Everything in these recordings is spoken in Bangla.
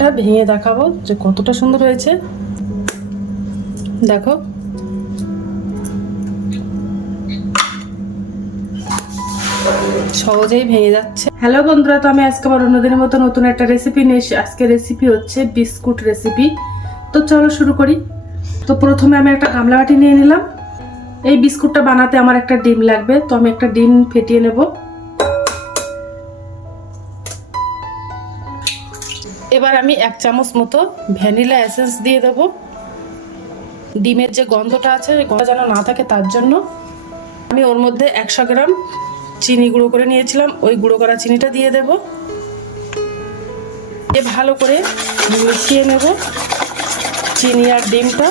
একটা ভেঙে দেখাবো যে কতটা সুন্দর হয়েছে। দেখো সহজেই ভেঙে যাচ্ছে। হ্যালো বন্ধুরা, তো আমি আজকে আবার অন্যদিনের মতো নতুন একটা রেসিপি নিয়ে এসেছি। আজকে রেসিপি হচ্ছে বিস্কুট রেসিপি। তো চলো শুরু করি। তো প্রথমে আমি একটা গামলা বাটি নিয়ে নিলাম। এই বিস্কুটটা বানাতে আমার একটা ডিম লাগবে, তো আমি একটা ডিম ফেটিয়ে নেব। এবার আমি 1 চামচ মতো ভ্যানিলা এসেন্স দিয়ে দেব। ডিমের যে গন্ধটা আছে গন্ধ যেন না থাকে তার জন্য। আমি ওর মধ্যে 100 গ্রাম চিনি গুঁড়ো করে নিয়েছিলাম, ওই গুঁড়ো করা চিনিটা দিয়ে দেব। ভালো করে মিশিয়ে নেব চিনি আর ডিমটা।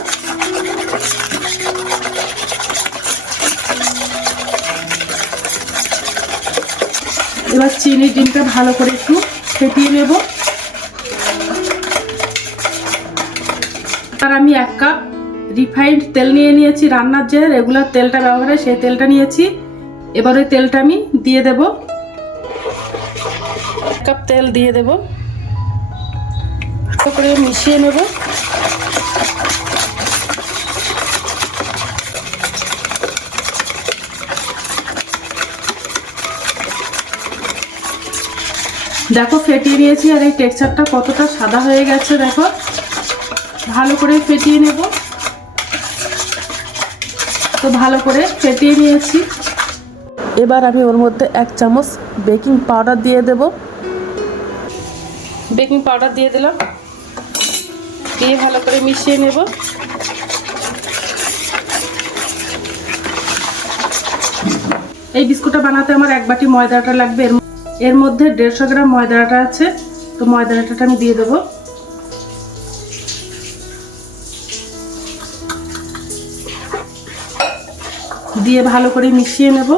এবার চিনি ডিমটা ভালো করে একটু ফেটিয়ে নেব। আর আমি 1 কাপ রিফাইন্ড তেল নিয়ে নিয়েছি, রান্নার যে রেগুলার তেলটা ব্যবহার হয় সেই তেলটা নিয়েছি। এবার ওই তেলটা আমি দিয়ে দেব। 1 কাপ তেল দিয়ে দেব, ভালো করে মিশিয়ে নেব। দেখো ফেটিয়ে নিয়েছি, আর এই টেক্সচারটা কতটা সাদা হয়ে গেছে দেখো। ভালো করে ফেটিয়ে নেব। তো ভালো করে ফেটিয়ে নিয়েছি। এবার আমি ওর মধ্যে 1 চামচ বেকিং পাউডার দিয়ে দেব। বেকিং পাউডার দিয়ে দিলাম, দিয়ে ভালো করে মিশিয়ে নেব। এই বিস্কুটটা বানাতে আমার 1 বাটি ময়দা আটা লাগবে। এর মধ্যে 150 গ্রাম ময়দা আটা আছে, তো ময়দা আটাটা আমি দিয়ে দেবো। দিয়ে ভালো করে মিশিয়ে নেব।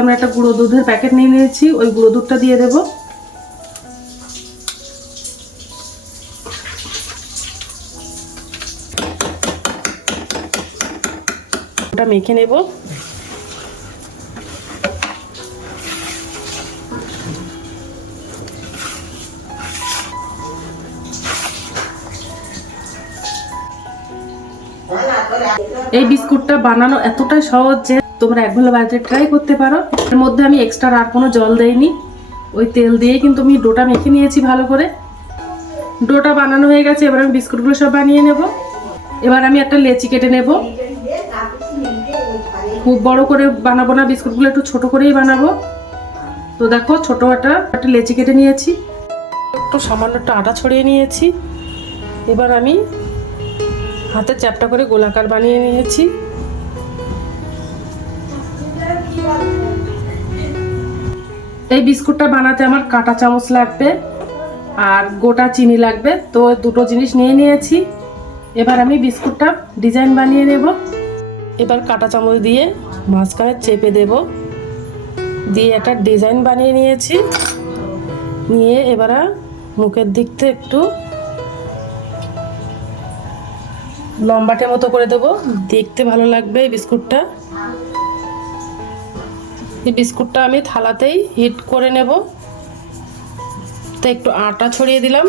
আমরা একটা গুঁড়ো দুধের প্যাকেট নিয়ে নিয়েছি, ওই গুঁড়ো দুধটা দিয়ে দেব। ওটা মেখে নেব। এই বিস্কুটটা বানানো এতটাই সহজ যে তোমরা একবেলা বাড়িতে ট্রাই করতে পারো। এর মধ্যে আমি এক্সট্রা আর কোনো জল দেইনি, ওই তেল দিয়ে কিন্তু আমি ডোটা মেখে নিয়েছি ভালো করে। ডোটা বানানো হয়ে গেছে, এবার আমি বিস্কুটগুলো সব বানিয়ে নেব। এবার আমি একটা লেচি কেটে নেব। খুব বড় করে বানাবো না, বিস্কুটগুলো একটু ছোট করেই বানাবো। তো দেখো ছোট একটা লেচি কেটে নিয়েছি, একটু সামান্য একটু আটা ছড়িয়ে নিয়েছি। এবার আমি হাতে চ্যাপটা করে গোলাকার বানিয়ে নিয়েছি। এই বিস্কুটটা বানাতে আমার কাঁটা চামচ লাগবে আর গোটা চিনি লাগবে, তো দুটো জিনিস নিয়ে নিয়েছি। এবার আমি বিস্কুটটা ডিজাইন বানিয়ে নেব। এবার কাঁটা চামচ দিয়ে মাঝখানে চেপে দেব, দিয়ে একটা ডিজাইন বানিয়ে নিয়েছি। নিয়ে এবার মুখের দিক থেকে একটু লম্বাটে মতো করে দেব, দেখতে ভালো লাগবে এই বিস্কুটটা। এই বিস্কুটটা আমি থালাতেই হিট করে নেব। তো একটু আটা ছড়িয়ে দিলাম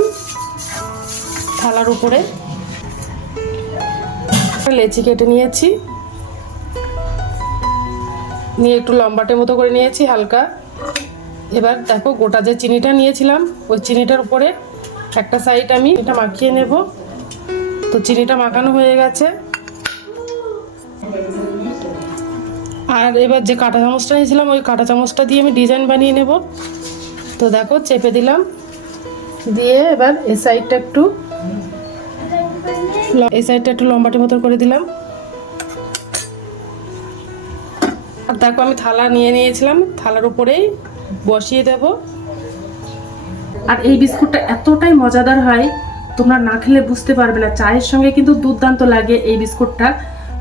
থালার উপরে। লেচি কেটে নিয়েছি, নিয়ে একটু লম্বাটে মতো করে নিয়েছি হালকা। এবার দেখো গোটা যে চিনিটা নিয়েছিলাম ওই চিনিটার উপরে একটা সাইড আমি এটা মাখিয়ে নেব। তো চিনিটা মাখানো হয়ে গেছে। আর এবার যে কাঁটা চামচটা নিয়েছিলাম ওই কাঁটা চামচটা দিয়ে আমি ডিজাইন বানিয়ে নেব। তো দেখো চেপে দিলাম, দিয়ে এবার এই সাইডটা একটু লম্বাটে মতো করে দিলাম। আর দেখো আমি থালা নিয়ে নিয়েছিলাম, থালার উপরেই বসিয়ে দেব। আর এই বিস্কুটটা এতটাই মজাদার হয় তোমরা না খেলে বুঝতে পারবে না। চায়ের সঙ্গে কিন্তু দুর্দান্ত লাগে এই বিস্কুটটা।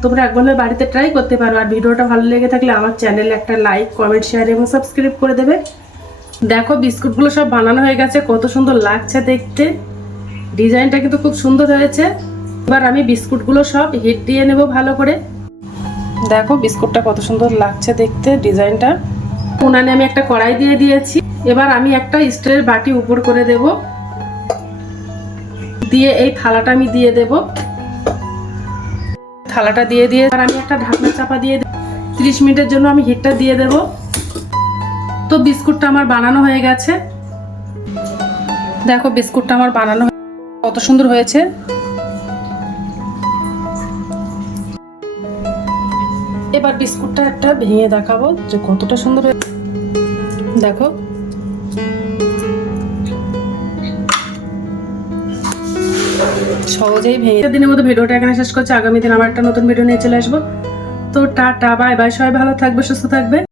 তোমরা একবার বাড়িতে ট্রাই করতে পারো। আর ভিডিওটা ভালো লেগে থাকলে আমার চ্যানেলে একটা লাইক, কমেন্ট, শেয়ার এবং সাবস্ক্রাইব করে দেবে। দেখো বিস্কুটগুলো সব বানানো হয়ে গেছে, কত সুন্দর লাগছে দেখতে। ডিজাইনটা কিন্তু খুব সুন্দর হয়েছে। এবার আমি বিস্কুটগুলো সব হিট দিয়ে নেব ভালো করে। দেখো বিস্কুটটা কত সুন্দর লাগছে দেখতে ডিজাইনটা। উনানে আমি একটা কড়াই দিয়ে দিয়েছি, এবার আমি একটা স্টিলের বাটি উপর করে দেব, দিয়ে এই থালাটা আমি দিয়ে দেব। থালাটা দিয়ে আর আমি একটা ঢাকনা চাপা দিয়ে 30 মিনিটের জন্য আমি হিটটা দিয়ে দেব। তো বিস্কুটটা আমার বানানো হয়ে গেছে। দেখো বিস্কুটটা আমার বানানো কত সুন্দর হয়েছে। এবার বিস্কুটটা একটা ভেঙে দেখাবো যে কতটা সুন্দর হয়েছে। দেখো সহজেই ভেঙে। দিনের মতো ভিডিওটা এখানে শেষ করছি। আগামী দিন আমার একটা নতুন ভিডিও নিয়ে চলে আসবো। তো টাটা, বাই বাই, সবাই ভালো থাকবে, সুস্থ থাকবে।